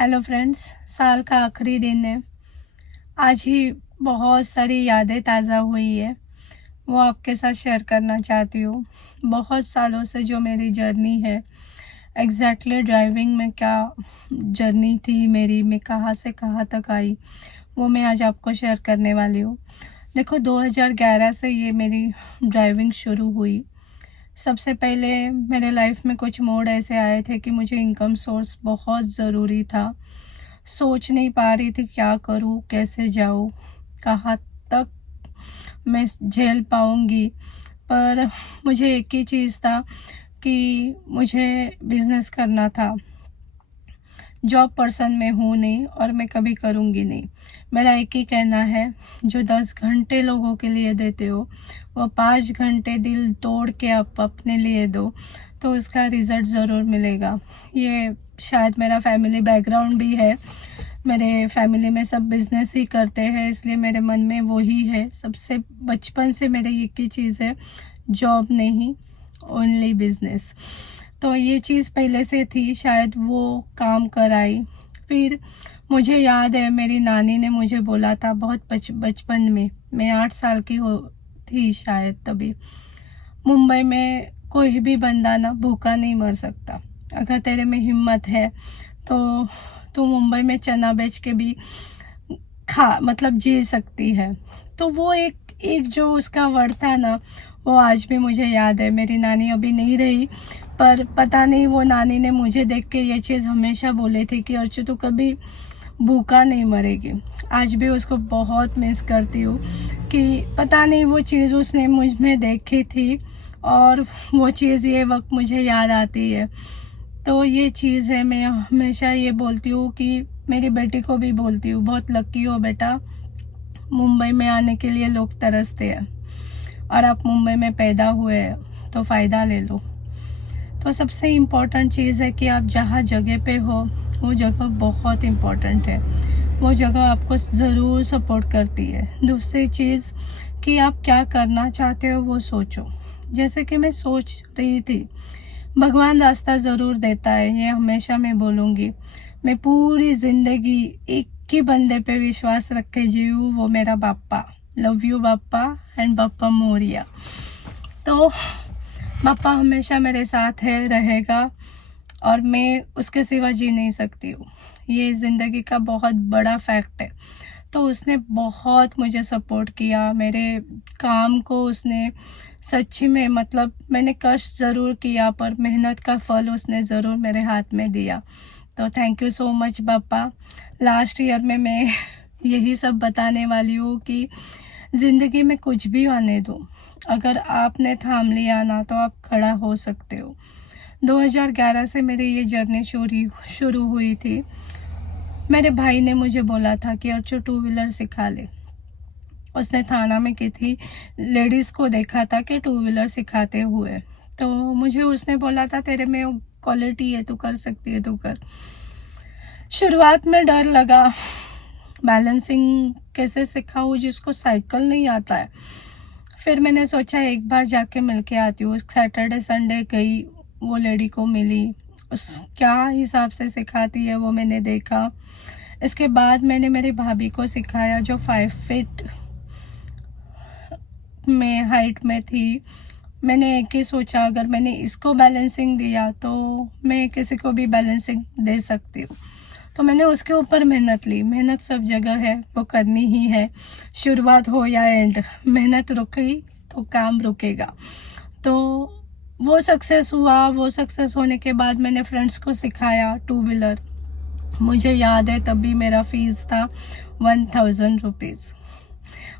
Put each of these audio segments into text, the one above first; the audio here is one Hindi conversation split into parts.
हेलो फ्रेंड्स, साल का आखिरी दिन है। आज ही बहुत सारी यादें ताज़ा हुई है, वो आपके साथ शेयर करना चाहती हूँ। बहुत सालों से जो मेरी जर्नी है, एग्जैक्टली ड्राइविंग में क्या जर्नी थी मेरी, मैं कहाँ से कहाँ तक आई, वो मैं आज आपको शेयर करने वाली हूँ। देखो, 2011 से ये मेरी ड्राइविंग शुरू हुई। सबसे पहले मेरे लाइफ में कुछ मोड़ ऐसे आए थे कि मुझे इनकम सोर्स बहुत ज़रूरी था। सोच नहीं पा रही थी क्या करूँ, कैसे जाऊँ, कहाँ तक मैं झेल पाऊँगी। पर मुझे एक ही चीज़ था कि मुझे बिज़नेस करना था। जॉब पर्सन मैं हूँ नहीं और मैं कभी करूँगी नहीं। मेरा एक ही कहना है, जो 10 घंटे लोगों के लिए देते हो, वो 5 घंटे दिल तोड़ के आप अपने लिए दो, तो उसका रिज़ल्ट ज़रूर मिलेगा। ये शायद मेरा फैमिली बैकग्राउंड भी है। मेरे फैमिली में सब बिज़नेस ही करते हैं, इसलिए मेरे मन में वही है। सबसे बचपन से मेरे एक ही चीज़ है, जॉब नहीं, ओनली बिज़नेस। तो ये चीज़ पहले से थी, शायद वो काम कराई। फिर मुझे याद है, मेरी नानी ने मुझे बोला था बहुत बचपन में, मैं 8 साल की हो थी शायद तभी, मुंबई में कोई भी बंदा ना भूखा नहीं मर सकता। अगर तेरे में हिम्मत है तो तू मुंबई में चना बेच के भी मतलब जी सकती है। तो वो एक जो उसका वर्ड था ना, वो आज भी मुझे याद है। मेरी नानी अभी नहीं रही, पर पता नहीं वो नानी ने मुझे देख के ये चीज़ हमेशा बोली थी कि अर्चु तू कभी भूखा नहीं मरेगी। आज भी उसको बहुत मिस करती हूँ कि पता नहीं वो चीज़ उसने मुझ में देखी थी और वो चीज़ ये वक्त मुझे याद आती है। तो ये चीज़ है, मैं हमेशा ये बोलती हूँ कि मेरी बेटी को भी बोलती हूँ, बहुत लकी हो बेटा, मुंबई में आने के लिए लोग तरसते हैं और आप मुंबई में पैदा हुए हैं तो फ़ायदा ले लो। तो सबसे इम्पोर्टेंट चीज़ है कि आप जहाँ जगह पे हो, वो जगह बहुत इम्पोर्टेंट है। वो जगह आपको ज़रूर सपोर्ट करती है। दूसरी चीज़ कि आप क्या करना चाहते हो वो सोचो। जैसे कि मैं सोच रही थी, भगवान रास्ता ज़रूर देता है, ये हमेशा मैं बोलूँगी। मैं पूरी ज़िंदगी एक ही बंदे पे विश्वास रख के जी हूँ, वो मेरा Bappa. Love you Bappa and Bappa Morya. तो बाप्पा हमेशा मेरे साथ है, रहेगा, और मैं उसके सिवा जी नहीं सकती हूँ। ये ज़िंदगी का बहुत बड़ा फैक्ट है। तो उसने बहुत मुझे सपोर्ट किया, मेरे काम को उसने सच्ची में, मतलब मैंने कष्ट ज़रूर किया पर मेहनत का फल उसने ज़रूर मेरे हाथ में दिया। तो thank you so much Bappa. Last year में मैं यही सब बताने वाली हूँ कि ज़िंदगी में कुछ भी आने दो, अगर आपने थाम लिया ना तो आप खड़ा हो सकते हो। 2011 से मेरी ये जर्नी शुरू हुई थी। मेरे भाई ने मुझे बोला था कि अर्चु 2 व्हीलर सिखा ले। उसने थाना में की थी, लेडीज़ को देखा था कि 2 व्हीलर सिखाते हुए। तो मुझे उसने बोला था तेरे में वो क्वालिटी है, तू कर सकती है, तू कर। शुरुआत में डर लगा, बैलेंसिंग कैसे सिखाऊँ जिसको साइकिल नहीं आता है। फिर मैंने सोचा एक बार जाके मिल के आती हूँ। सैटरडे संडे गई, वो लेडी को मिली, उस क्या हिसाब से सिखाती है वो मैंने देखा। इसके बाद मैंने मेरी भाभी को सिखाया जो 5 फीट में हाइट में थी। मैंने एक ही सोचा, अगर मैंने इसको बैलेंसिंग दिया तो मैं किसी को भी बैलेंसिंग दे सकती हूँ। तो मैंने उसके ऊपर मेहनत ली। मेहनत सब जगह है, वो करनी ही है, शुरुआत हो या एंड। मेहनत रुकी तो काम रुकेगा। तो वो सक्सेस हुआ। वो सक्सेस होने के बाद मैंने फ्रेंड्स को सिखाया 2 व्हीलर। मुझे याद है तभी मेरा फीस था 1000 रुपीज़।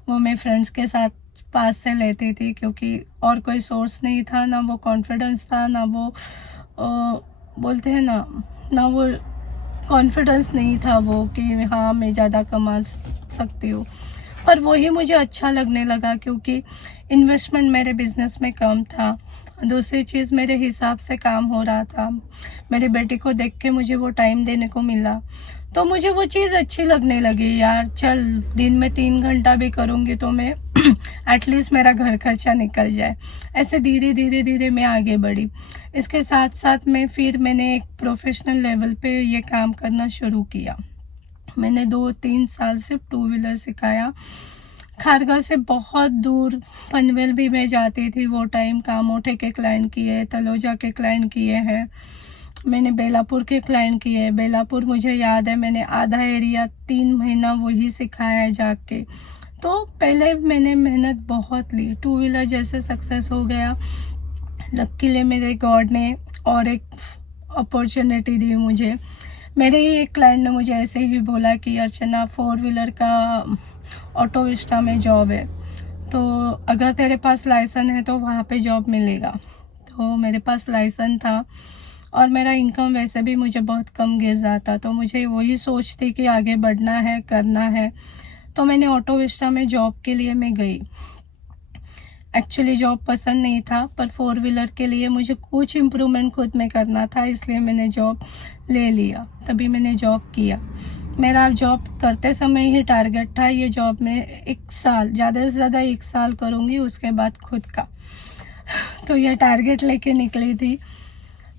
वो मैं फ्रेंड्स के साथ पास से लेती थी, क्योंकि और कोई सोर्स नहीं था, ना वो कॉन्फिडेंस था, ना वो बोलते हैं ना वो कॉन्फिडेंस नहीं था वो कि हाँ मैं ज़्यादा कमा सकती हूँ। पर वही मुझे अच्छा लगने लगा, क्योंकि इन्वेस्टमेंट मेरे बिज़नेस में कम था दूसरी चीज़, मेरे हिसाब से काम हो रहा था। मेरी बेटी को देख के मुझे वो टाइम देने को मिला, तो मुझे वो चीज़ अच्छी लगने लगी। यार चल, दिन में 3 घंटा भी करूँगी तो मैं एटलीस्ट मेरा घर खर्चा निकल जाए। ऐसे धीरे धीरे धीरे मैं आगे बढ़ी। इसके साथ साथ में फिर मैंने एक प्रोफेशनल लेवल पे ये काम करना शुरू किया। मैंने 2-3 साल सिर्फ 2 व्हीलर सिखाया। खारघर से बहुत दूर पनवेल भी मैं जाती थी वो टाइम। कामोठे के क्लाइंट किए, तलोजा के क्लाइंट किए हैं, मैंने बेलापुर के क्लाइंट किए। बेलापुर मुझे याद है, मैंने आधा एरिया 3 महीना वही सिखाया है जाके। तो पहले मैंने मेहनत बहुत ली, 2 व्हीलर जैसे सक्सेस हो गया। लकीली मेरे गॉड ने और एक अपॉर्चुनिटी दी मुझे। मेरे ही एक क्लाइंट ने मुझे ऐसे ही बोला कि अर्चना, 4 व्हीलर का ऑटो विस्टा में जॉब है, तो अगर तेरे पास लाइसेंस है तो वहाँ पे जॉब मिलेगा। तो मेरे पास लाइसेंस था और मेरा इनकम वैसे भी मुझे बहुत कम गिर रहा था, तो मुझे वही सोच थी कि आगे बढ़ना है, करना है। तो मैंने ऑटो विस्टा में जॉब के लिए मैं गई। एक्चुअली जॉब पसंद नहीं था, पर 4 व्हीलर के लिए मुझे कुछ इम्प्रूवमेंट खुद में करना था, इसलिए मैंने जॉब ले लिया। तभी मैंने जॉब किया। मेरा जॉब करते समय ही टारगेट था, ये जॉब में 1 साल, ज़्यादा से ज़्यादा 1 साल करूँगी, उसके बाद खुद का। तो ये टारगेट लेके निकली थी।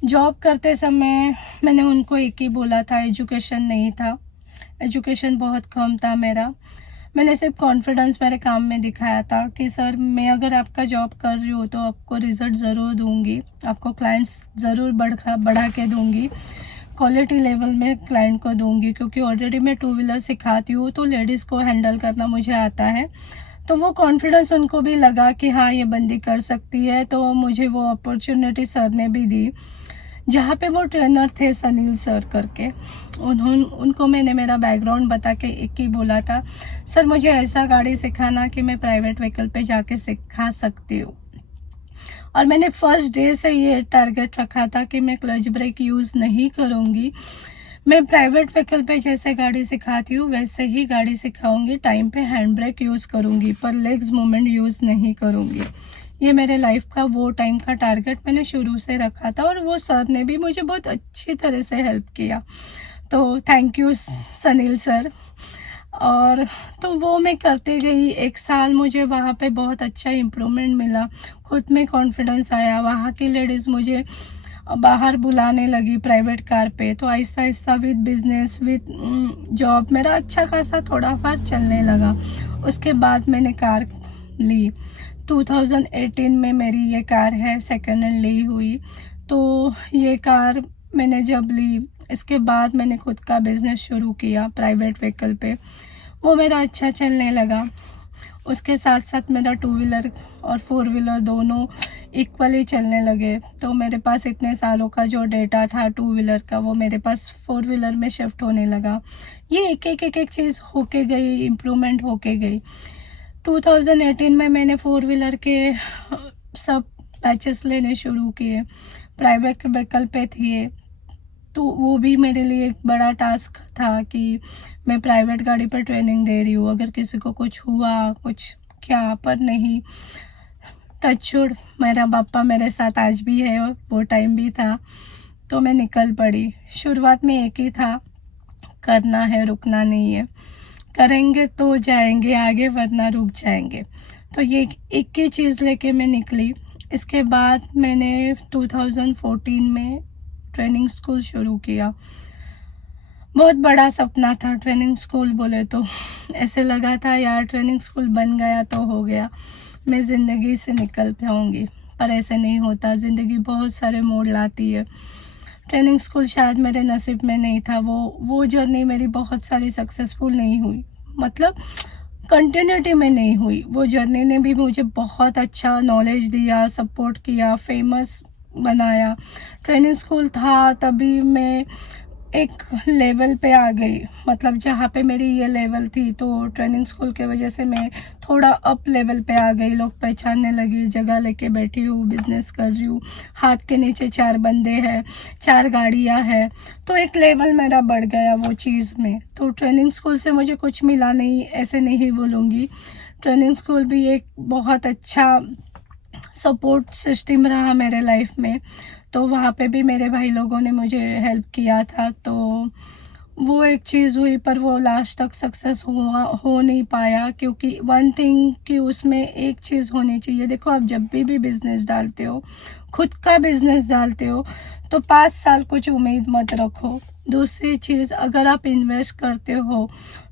जॉब करते समय मैंने उनको एक ही बोला था, एजुकेशन नहीं था, एजुकेशन बहुत कम था मेरा। मैंने सिर्फ कॉन्फिडेंस मेरे काम में दिखाया था कि सर, मैं अगर आपका जॉब कर रही हूँ तो आपको रिज़ल्ट ज़रूर दूंगी, आपको क्लाइंट्स ज़रूर बढ़ा के दूंगी, क्वालिटी लेवल में क्लाइंट को दूंगी, क्योंकि ऑलरेडी मैं 2 व्हीलर सिखाती हूँ, तो लेडीज़ को हैंडल करना मुझे आता है। तो वो कॉन्फिडेंस उनको भी लगा कि हाँ, ये बंदी कर सकती है। तो मुझे वो अपॉर्चुनिटी सर ने भी दी। जहाँ पे वो ट्रेनर थे सनील सर करके, उनको मैंने मेरा बैकग्राउंड बता के एक ही बोला था, सर मुझे ऐसा गाड़ी सिखाना कि मैं प्राइवेट व्हीकल पे जाके सिखा सकती हूँ। और मैंने फर्स्ट डे से ये टारगेट रखा था कि मैं क्लच ब्रेक यूज़ नहीं करूँगी। मैं प्राइवेट व्हीकल पे जैसे गाड़ी सिखाती हूँ वैसे ही गाड़ी सिखाऊंगी, टाइम पे हैंड ब्रेक यूज़ करूँगी, पर लेग्स मूवमेंट यूज़ नहीं करूँगी। ये मेरे लाइफ का वो टाइम का टारगेट मैंने शुरू से रखा था, और वो सर ने भी मुझे बहुत अच्छी तरह से हेल्प किया। तो थैंक यू सनील सर। और तो वो मैं करते गई। 1 साल मुझे वहाँ पे बहुत अच्छा इम्प्रूवमेंट मिला, खुद में कॉन्फिडेंस आया। वहाँ की लेडीज़ मुझे बाहर बुलाने लगी प्राइवेट कार पे। तो Aahista Aahista with business with job मेरा अच्छा खासा थोड़ा फार चलने लगा। उसके बाद मैंने कार ली। 2018 में मेरी ये कार है, सेकेंड हैंड ली हुई। तो ये कार मैंने जब ली, इसके बाद मैंने खुद का बिज़नेस शुरू किया प्राइवेट व्हीकल पे। वो मेरा अच्छा चलने लगा। उसके साथ साथ मेरा 2 व्हीलर और 4 व्हीलर दोनों इक्वली चलने लगे। तो मेरे पास इतने सालों का जो डेटा था 2 व्हीलर का, वो मेरे पास 4 व्हीलर में शिफ्ट होने लगा। ये एक चीज़ होके गई, इम्प्रूवमेंट होके गई। 2018 में मैंने 4 व्हीलर के सब बैचेस लेने शुरू किए, प्राइवेट व्हीकल पे थे। तो वो भी मेरे लिए एक बड़ा टास्क था कि मैं प्राइवेट गाड़ी पर ट्रेनिंग दे रही हूँ, अगर किसी को कुछ हुआ, कुछ क्या, पर नहीं, टचवुड मेरा पापा मेरे साथ आज भी है, और वो टाइम भी था। तो मैं निकल पड़ी। शुरुआत में एक ही था, करना है, रुकना नहीं है, करेंगे तो जाएंगे आगे, वरना रुक जाएंगे। तो ये एक ही चीज़ लेके मैं निकली। इसके बाद मैंने 2014 में ट्रेनिंग स्कूल शुरू किया। बहुत बड़ा सपना था ट्रेनिंग स्कूल बोले तो। ऐसे लगा था यार, ट्रेनिंग स्कूल बन गया तो हो गया, मैं ज़िंदगी से निकल पाऊँगी। पर ऐसे नहीं होता, ज़िंदगी बहुत सारे मोड़ लाती है। ट्रेनिंग स्कूल शायद मेरे नसीब में नहीं था। वो जर्नी मेरी बहुत सारी सक्सेसफुल नहीं हुई, मतलब कंटिन्यूटी में नहीं हुई। वो जर्नी ने भी मुझे बहुत अच्छा नॉलेज दिया, सपोर्ट किया, फेमस बनाया। ट्रेनिंग स्कूल था तभी मैं एक लेवल पे आ गई, मतलब जहाँ पे मेरी ये लेवल थी, तो ट्रेनिंग स्कूल के वजह से मैं थोड़ा अप लेवल पे आ गई। लोग पहचानने लगी, जगह लेके बैठी हूँ, बिजनेस कर रही हूँ, हाथ के नीचे 4 बंदे हैं, 4 गाड़ियाँ हैं। तो एक लेवल मेरा बढ़ गया वो चीज़ में। तो ट्रेनिंग स्कूल से मुझे कुछ मिला नहीं, ऐसे नहीं बोलूँगी। ट्रेनिंग स्कूल भी एक बहुत अच्छा सपोर्ट सिस्टम रहा मेरे लाइफ में, तो वहाँ पे भी मेरे भाई लोगों ने मुझे हेल्प किया था। तो वो एक चीज़ हुई, पर वो लास्ट तक सक्सेस हो नहीं पाया, क्योंकि वन थिंग कि उसमें एक चीज़ होनी चाहिए। देखो, आप जब भी बिज़नेस डालते हो, खुद का बिज़नेस डालते हो, तो 5 साल कुछ उम्मीद मत रखो। दूसरी चीज़, अगर आप इन्वेस्ट करते हो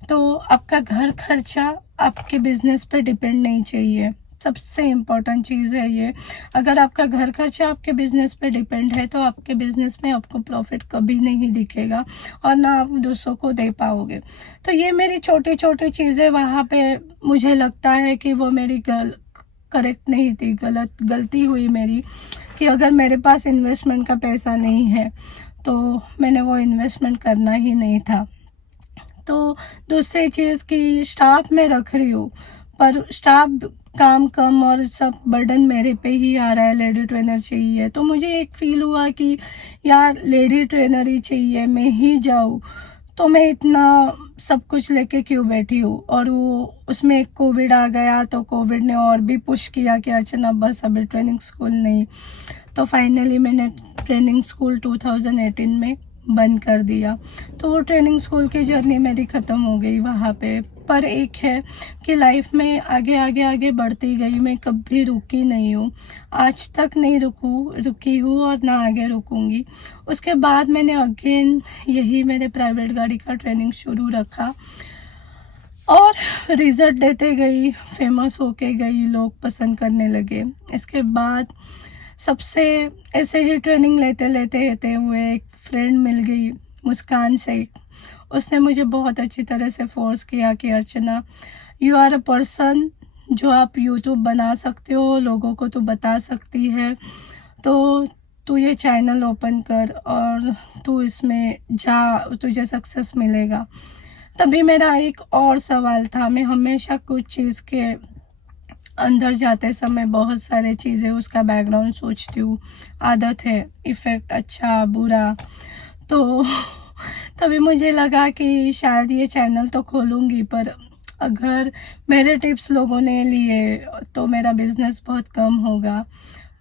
तो आपका घर खर्चा आपके बिज़नेस पे डिपेंड नहीं चाहिए। सबसे इम्पोर्टेंट चीज़ है ये। अगर आपका घर खर्चा आपके बिज़नेस पे डिपेंड है तो आपके बिज़नेस में आपको प्रॉफिट कभी नहीं दिखेगा और ना आप दूसरों को दे पाओगे। तो ये मेरी छोटी छोटी चीज़ें वहाँ पे मुझे लगता है कि वो मेरी करेक्ट नहीं थी, गलती हुई मेरी, कि अगर मेरे पास इन्वेस्टमेंट का पैसा नहीं है तो मैंने वो इन्वेस्टमेंट करना ही नहीं था। तो दूसरी चीज़ कि स्टाफ में रख रही हूँ, पर स्टाफ काम कम और सब बर्डन मेरे पे ही आ रहा है। लेडी ट्रेनर चाहिए, तो मुझे एक फील हुआ कि यार लेडी ट्रेनर ही चाहिए, मैं ही जाऊँ, तो मैं इतना सब कुछ लेके क्यों बैठी हूँ। और वो उसमें एक कोविड आ गया, तो कोविड ने और भी पुश किया कि अर्चना बस अभी ट्रेनिंग स्कूल नहीं। तो फाइनली मैंने ट्रेनिंग स्कूल 2018 में बंद कर दिया। तो वो ट्रेनिंग स्कूल की जर्नी मेरी ख़त्म हो गई वहाँ पे। पर एक है कि लाइफ में आगे आगे आगे बढ़ती गई, मैं कभी रुकी नहीं हूँ, आज तक नहीं रुकी हूँ और ना आगे रुकूंगी। उसके बाद मैंने अगेन यही मेरे प्राइवेट गाड़ी का ट्रेनिंग शुरू रखा और रिजल्ट देते गई, फेमस होके गई, लोग पसंद करने लगे। इसके बाद सबसे ऐसे ही ट्रेनिंग लेते हुए एक फ्रेंड मिल गई, मुस्कान शेख। उसने मुझे बहुत अच्छी तरह से फोर्स किया कि अर्चना, यू आर अ पर्सन जो आप यूट्यूब बना सकते हो, लोगों को तो बता सकती है, तो तू ये चैनल ओपन कर और तू इसमें जा, तुझे सक्सेस मिलेगा। तभी मेरा एक और सवाल था, मैं हमेशा कुछ चीज़ के अंदर जाते समय बहुत सारे चीज़ें उसका बैकग्राउंड सोचती हूँ, आदत है, इफ़ेक्ट अच्छा बुरा। तो तभी मुझे लगा कि शायद ये चैनल तो खोलूँगी, पर अगर मेरे टिप्स लोगों ने लिए तो मेरा बिज़नेस बहुत कम होगा।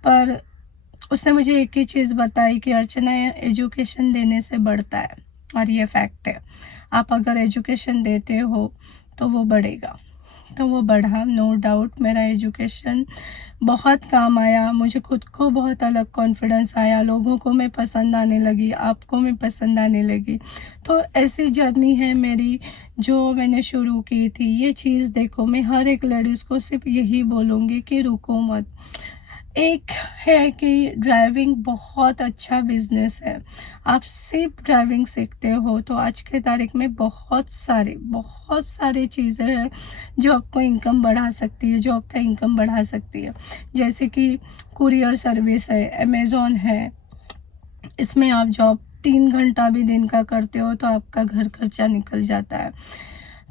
पर उसने मुझे एक ही चीज़ बताई कि अर्चना, एजुकेशन देने से बढ़ता है, और ये फैक्ट है। आप अगर एजुकेशन देते हो तो वो बढ़ेगा। तो वो बढ़ा, नो डाउट। मेरा एजुकेशन बहुत काम आया, मुझे खुद को बहुत अलग कॉन्फिडेंस आया, लोगों को मैं पसंद आने लगी, आपको मैं पसंद आने लगी। तो ऐसी जर्नी है मेरी जो मैंने शुरू की थी। ये चीज़ देखो, मैं हर एक लेडीज़ को सिर्फ यही बोलूँगी कि रुको मत। एक है कि ड्राइविंग बहुत अच्छा बिजनेस है। आप सिर्फ ड्राइविंग सीखते हो तो आज के तारीख में बहुत सारी चीज़ें हैं जो आपको इनकम बढ़ा सकती है, जो आपका इनकम बढ़ा सकती है। जैसे कि कुरियर सर्विस है, अमेज़ॉन है, इसमें आप जॉब 3 घंटा भी दिन का करते हो तो आपका घर खर्चा निकल जाता है।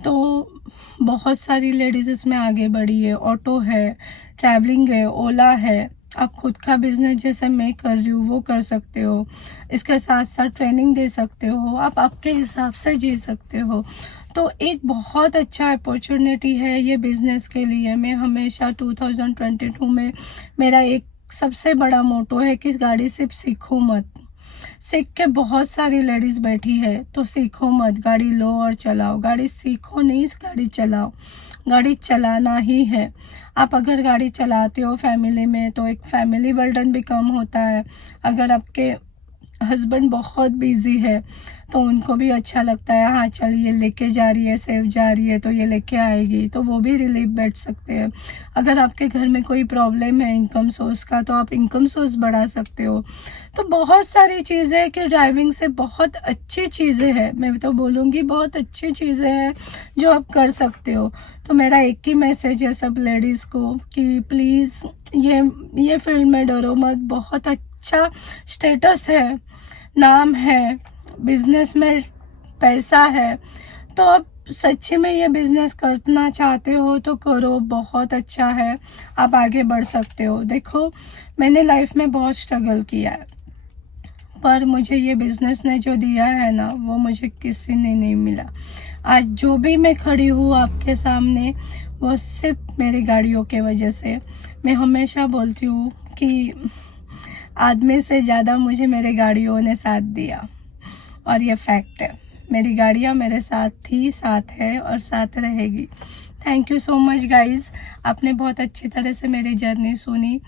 तो बहुत सारी लेडीज़ इसमें आगे बढ़ी है। ऑटो है, ट्रैवलिंग है, ओला है। आप खुद का बिजनेस जैसे मैं कर रही हूँ वो कर सकते हो। इसके साथ साथ ट्रेनिंग दे सकते हो, आप आपके हिसाब से जी सकते हो। तो एक बहुत अच्छा अपॉर्चुनिटी है ये बिज़नेस के लिए। मैं हमेशा 2022 में मेरा एक सबसे बड़ा मोटो है कि गाड़ी सिर्फ सीखो मत। सीख के बहुत सारी लेडीज़ बैठी है, तो सीखो मत, गाड़ी लो और चलाओ। गाड़ी सीखो नहीं, गाड़ी चलाओ। गाड़ी चलाना ही है। आप अगर गाड़ी चलाते हो फैमिली में तो एक फैमिली बर्डन भी कम होता है। अगर आपके हस्बैंड बहुत बिजी है तो उनको भी अच्छा लगता है, हाँ चल ये लेके जा रही है, सेफ जा रही है तो ये लेके आएगी, तो वो भी रिलीफ बैठ सकते हैं। अगर आपके घर में कोई प्रॉब्लम है इनकम सोर्स का तो आप इनकम सोर्स बढ़ा सकते हो। तो बहुत सारी चीज़ें हैं कि ड्राइविंग से बहुत अच्छी चीज़ें हैं, मैं तो बोलूँगी बहुत अच्छी चीज़ें हैं जो आप कर सकते हो। तो मेरा एक ही मैसेज है सब लेडीज़ को कि प्लीज़ ये फील्ड में डरो मत। बहुत अच्छा स्टेटस है, नाम है, बिजनेस में पैसा है। तो आप सच्ची में ये बिजनेस करना चाहते हो तो करो, बहुत अच्छा है, आप आगे बढ़ सकते हो। देखो, मैंने लाइफ में बहुत स्ट्रगल किया है, पर मुझे ये बिज़नेस ने जो दिया है ना वो मुझे किसी ने नहीं मिला। आज जो भी मैं खड़ी हूँ आपके सामने वो सिर्फ मेरी गाड़ियों के वजह से। मैं हमेशा बोलती हूँ कि आदमी से ज़्यादा मुझे मेरे गाड़ियों ने साथ दिया, और ये फैक्ट है। मेरी गाड़ियाँ मेरे साथ थी, साथ है और साथ रहेगी। Thank you so much guys, आपने बहुत अच्छी तरह से मेरी जर्नी सुनी।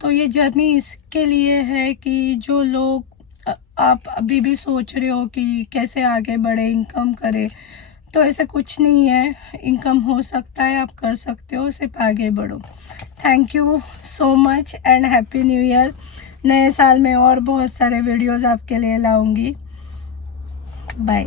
तो ये जर्नी इसके लिए है कि जो लोग आप अभी भी सोच रहे हो कि कैसे आगे बढ़े, इनकम करे, तो ऐसा कुछ नहीं है। इनकम हो सकता है, आप कर सकते हो, सिर्फ आगे बढ़ो। Thank you so much and happy new year. नए साल में और बहुत सारे वीडियोस आपके लिए लाऊंगी। बाय।